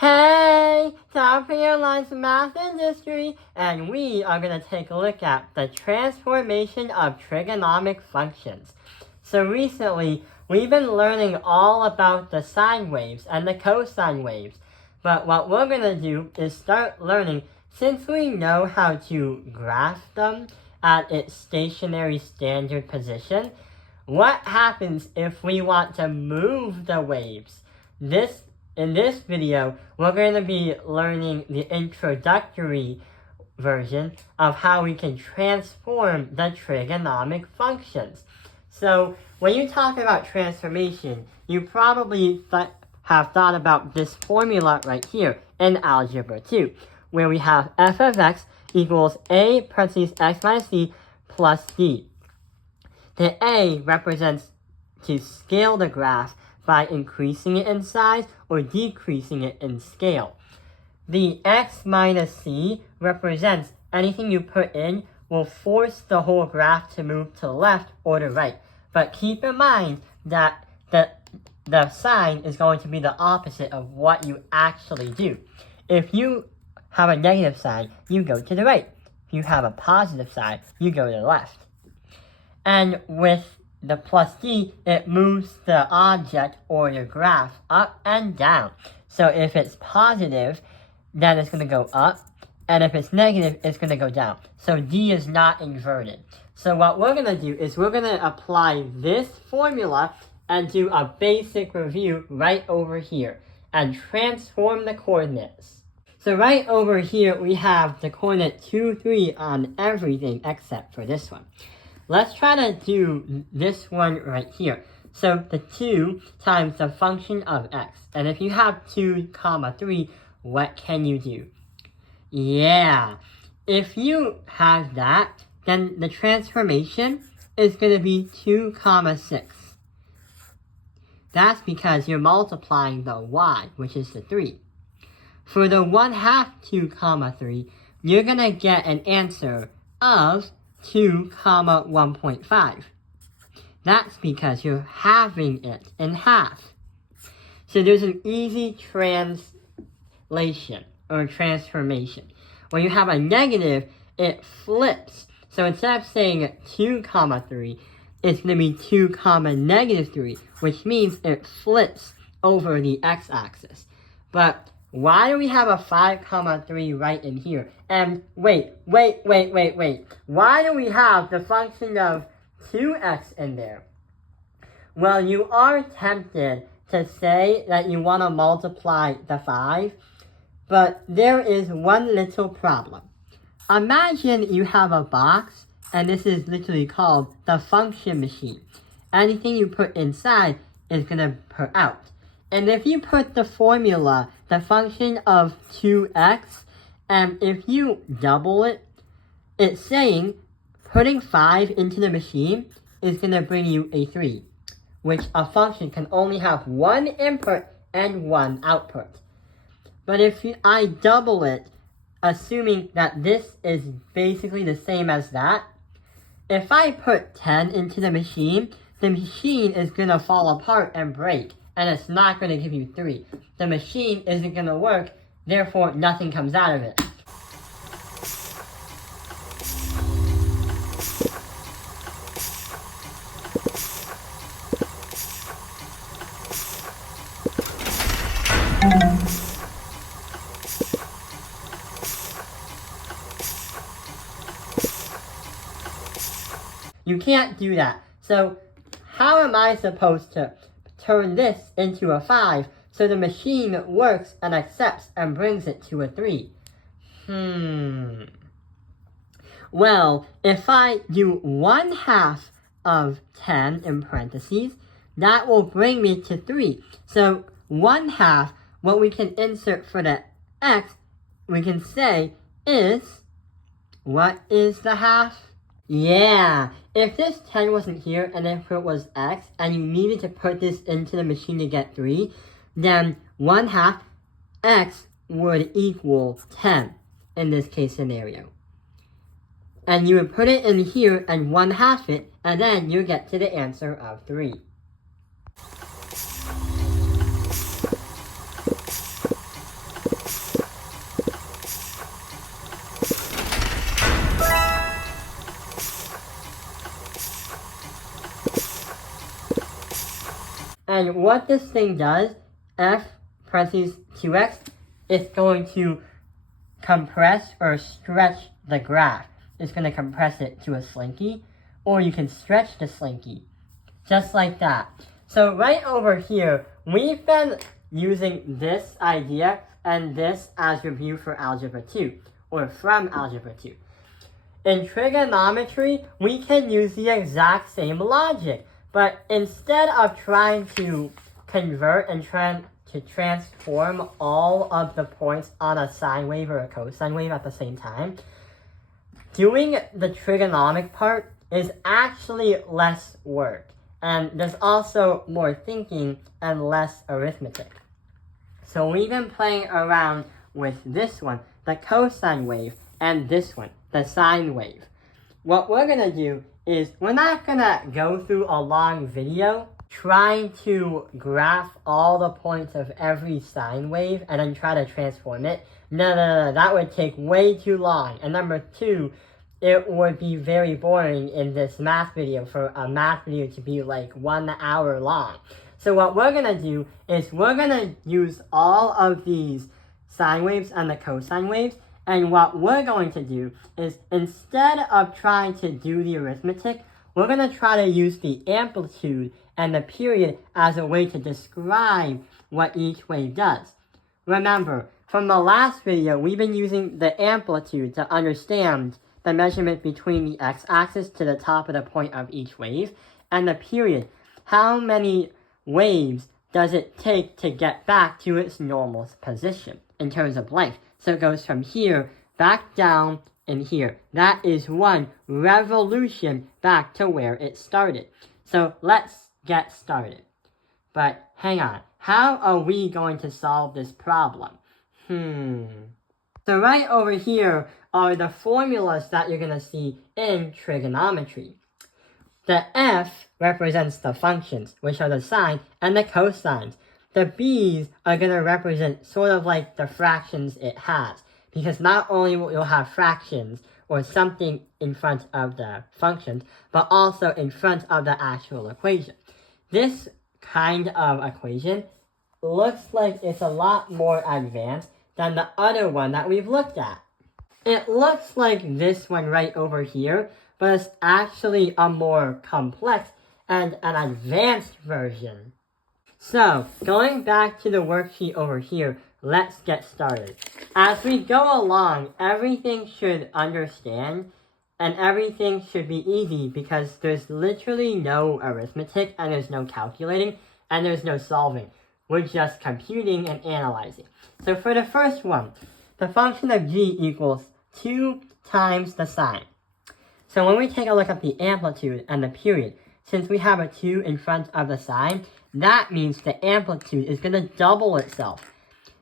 Hey, time for your lunch math industry, and we are going to take a look at the transformation of trigonomic functions. So recently, we've been learning all about the sine waves and the cosine waves, but what we're going to do is start learning, since we know how to graph them at its stationary standard position, what happens if we want to move the waves? In this video, we're going to be learning the introductory version of how we can transform the trigonomic functions. So when you talk about transformation, you probably have thought about this formula right here in Algebra 2, where we have f of x equals a parentheses x minus c plus d. The a represents to scale the graph by increasing it in size or decreasing it in scale. The x minus c represents anything you put in will force the whole graph to move to the left or the right. But keep in mind that the sign is going to be the opposite of what you actually do. If you have a negative sign, you go to the right. If you have a positive sign, you go to the left. And with the plus d, it moves the object or your graph up and down. So if it's positive, then it's going to go up. And if it's negative, it's going to go down. So d is not inverted. So what we're going to do is we're going to apply this formula and do a basic review right over here and transform the coordinates. So right over here, we have the coordinate 2, 3 on everything except for this one. Let's try to do this one right here. So the 2 times the function of x. And if you have 2, 3, what can you do? Yeah, if you have that, then the transformation is going to be 2, 6. That's because you're multiplying the y, which is the 3. For the 1/2 2, 3, you're going to get an answer of 2, 1.5. That's because you're halving it in half. So there's an easy translation or transformation. When you have a negative, it flips. So instead of saying 2, 3, it's going to be 2, -3, which means it flips over the x-axis. But why do we have a 5, 3 right in here? And wait. Why do we have the function of 2x in there? Well, you are tempted to say that you want to multiply the 5, but there is one little problem. Imagine you have a box, and this is literally called the function machine. Anything you put inside is going to put out. And if you put the formula, the function of 2x, and if you double it, it's saying putting 5 into the machine is going to bring you a 3, which a function can only have one input and one output. But if I double it, assuming that this is basically the same as that, if I put 10 into the machine is going to fall apart and break. And it's not going to give you 3. The machine isn't going to work, therefore nothing comes out of it. You can't do that. So how am I supposed to turn this into a 5 so the machine works and accepts and brings it to a 3? Well, if I do 1/2 of 10 in parentheses, that will bring me to 3. So 1/2, what we can insert for the x, we can say is, what is the half? Yeah, if this 10 wasn't here and if it was x and you needed to put this into the machine to get 3, then 1/2 x would equal 10 in this case scenario. And you would put it in here and 1/2 it, and then you get to the answer of 3. And what this thing does, f parentheses 2x, it's going to compress or stretch the graph. It's going to compress it to a slinky, or you can stretch the slinky, just like that. So right over here, we've been using this idea and this as review for Algebra 2, or from Algebra 2. In trigonometry, we can use the exact same logic, but instead of trying to convert and trying to transform all of the points on a sine wave or a cosine wave at the same time, doing the trigonomic part is actually less work, and there's also more thinking and less arithmetic. So we've been playing around with this one, the cosine wave, and this one, the sine wave. What we're going to do is we're not going to go through a long video trying to graph all the points of every sine wave and then try to transform it. No, that would take way too long. And number two, it would be very boring in this math video for a math video to be like 1 hour long. So what we're going to do is we're going to use all of these sine waves and the cosine waves, and what we're going to do is instead of trying to do the arithmetic, we're going to try to use the amplitude and the period as a way to describe what each wave does. Remember, from the last video, we've been using the amplitude to understand the measurement between the x-axis to the top of the point of each wave, and the period, how many waves does it take to get back to its normal position in terms of length. So it goes from here, back down, and here. That is one revolution back to where it started. So let's get started. But hang on, how are we going to solve this problem? So right over here are the formulas that you're going to see in trigonometry. The f represents the functions, which are the sine and the cosines. The b's are going to represent sort of like the fractions it has, because not only will you have fractions or something in front of the functions, but also in front of the actual equation. This kind of equation looks like it's a lot more advanced than the other one that we've looked at. It looks like this one right over here, but it's actually a more complex and an advanced version. So, going back to the worksheet over here, let's get started. As we go along, everything should understand and everything should be easy because there's literally no arithmetic and there's no calculating and there's no solving. We're just computing and analyzing. So for the first one, the function of g equals 2 times the sine. So when we take a look at the amplitude and the period, since we have a 2 in front of the sine, that means the amplitude is going to double itself.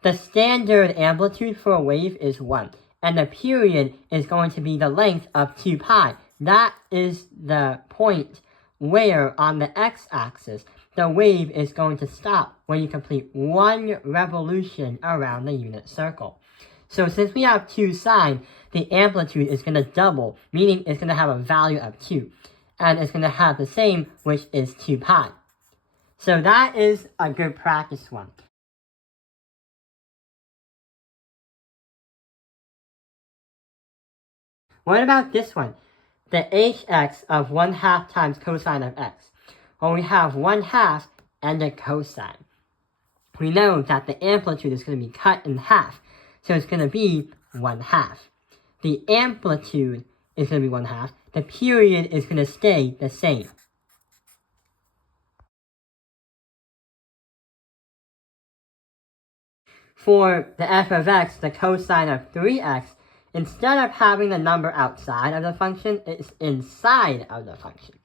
The standard amplitude for a wave is 1, and the period is going to be the length of 2 pi. That is the point where on the x-axis, the wave is going to stop when you complete 1 revolution around the unit circle. So since we have 2 sine, the amplitude is going to double, meaning it's going to have a value of 2. And it's going to have the same, which is 2 pi. So that is a good practice one. What about this one? The hx of 1/2 times cosine of x. Well, we have 1/2 and a cosine. We know that the amplitude is going to be cut in half. So it's going to be 1/2. The amplitude is going to be 1/2. The period is going to stay the same. For the f of x, the cosine of 3x, instead of having the number outside of the function, it's inside of the function.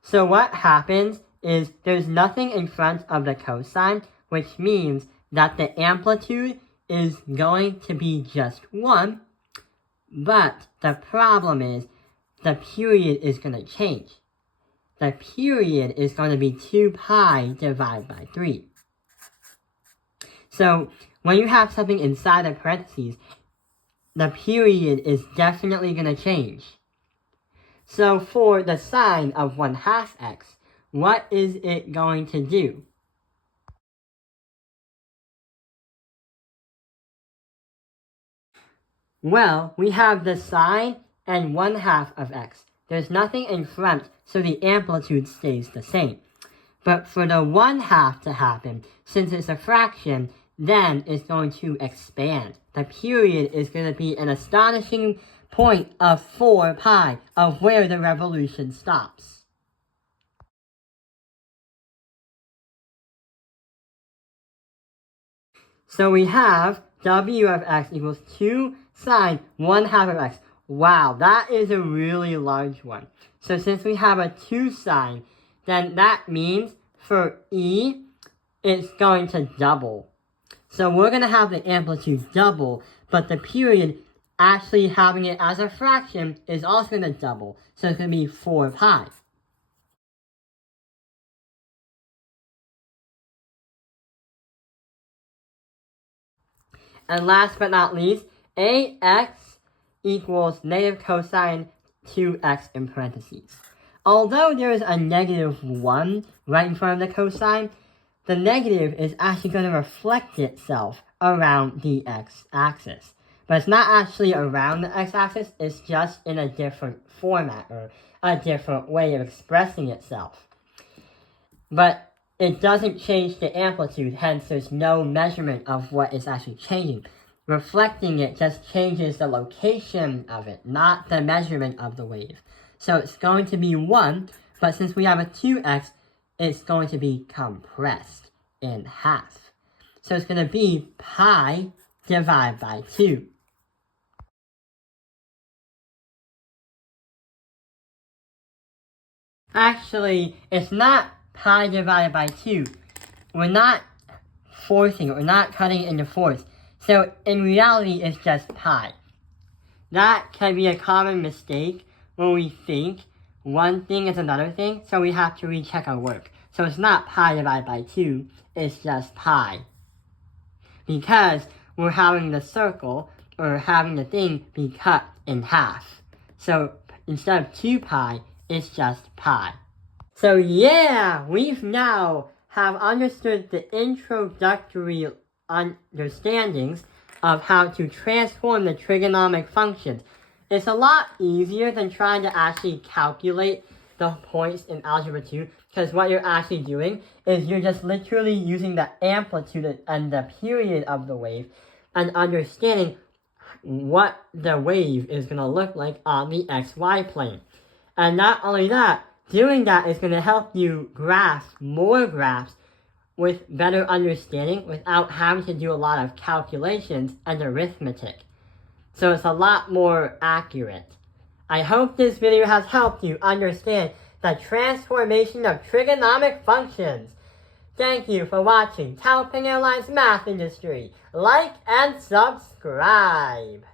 So what happens is there's nothing in front of the cosine, which means that the amplitude is going to be just 1, but the problem is the period is going to change. The period is going to be 2 pi divided by 3. So when you have something inside the parentheses, the period is definitely going to change. So for the sine of 1/2 x, what is it going to do? Well, we have the sine and 1/2 of x. There's nothing in front, so the amplitude stays the same. But for the 1/2 to happen, since it's a fraction, then it's going to expand. The period is going to be an astonishing point of 4 pi of where the revolution stops. So we have w of x equals 2 sine 1/2 of x. Wow, that is a really large one. So since we have a 2 sine, then that means for e, it's going to double. So we're going to have the amplitude double, but the period, actually having it as a fraction, is also going to double. So it's going to be 4 pi. And last but not least, ax equals negative cosine 2x in parentheses. Although there is a -1 right in front of the cosine, the negative is actually going to reflect itself around the x-axis. But it's not actually around the x-axis, it's just in a different format or a different way of expressing itself. But it doesn't change the amplitude, hence there's no measurement of what is actually changing. Reflecting it just changes the location of it, not the measurement of the wave. So it's going to be 1, but since we have a 2x, it's going to be compressed in half. So it's going to be pi divided by 2. Actually, it's not pi divided by 2. We're not forcing it, we're not cutting it into fourths. So in reality, it's just pi. That can be a common mistake when we think one thing is another thing, so we have to recheck our work. So it's not pi divided by 2, it's just pi. Because we're having the circle, or having the thing be cut in half. So instead of 2 pi, it's just pi. So yeah, we've now have understood the introductory understandings of how to transform the trigonomic functions. It's a lot easier than trying to actually calculate the points in Algebra 2, because what you're actually doing is you're just literally using the amplitude and the period of the wave and understanding what the wave is going to look like on the xy plane. And not only that, doing that is going to help you grasp more graphs with better understanding without having to do a lot of calculations and arithmetic. So it's a lot more accurate. I hope this video has helped you understand the transformation of trigonomic functions. Thank you for watching Taoping Airlines Math Industry. Like and subscribe.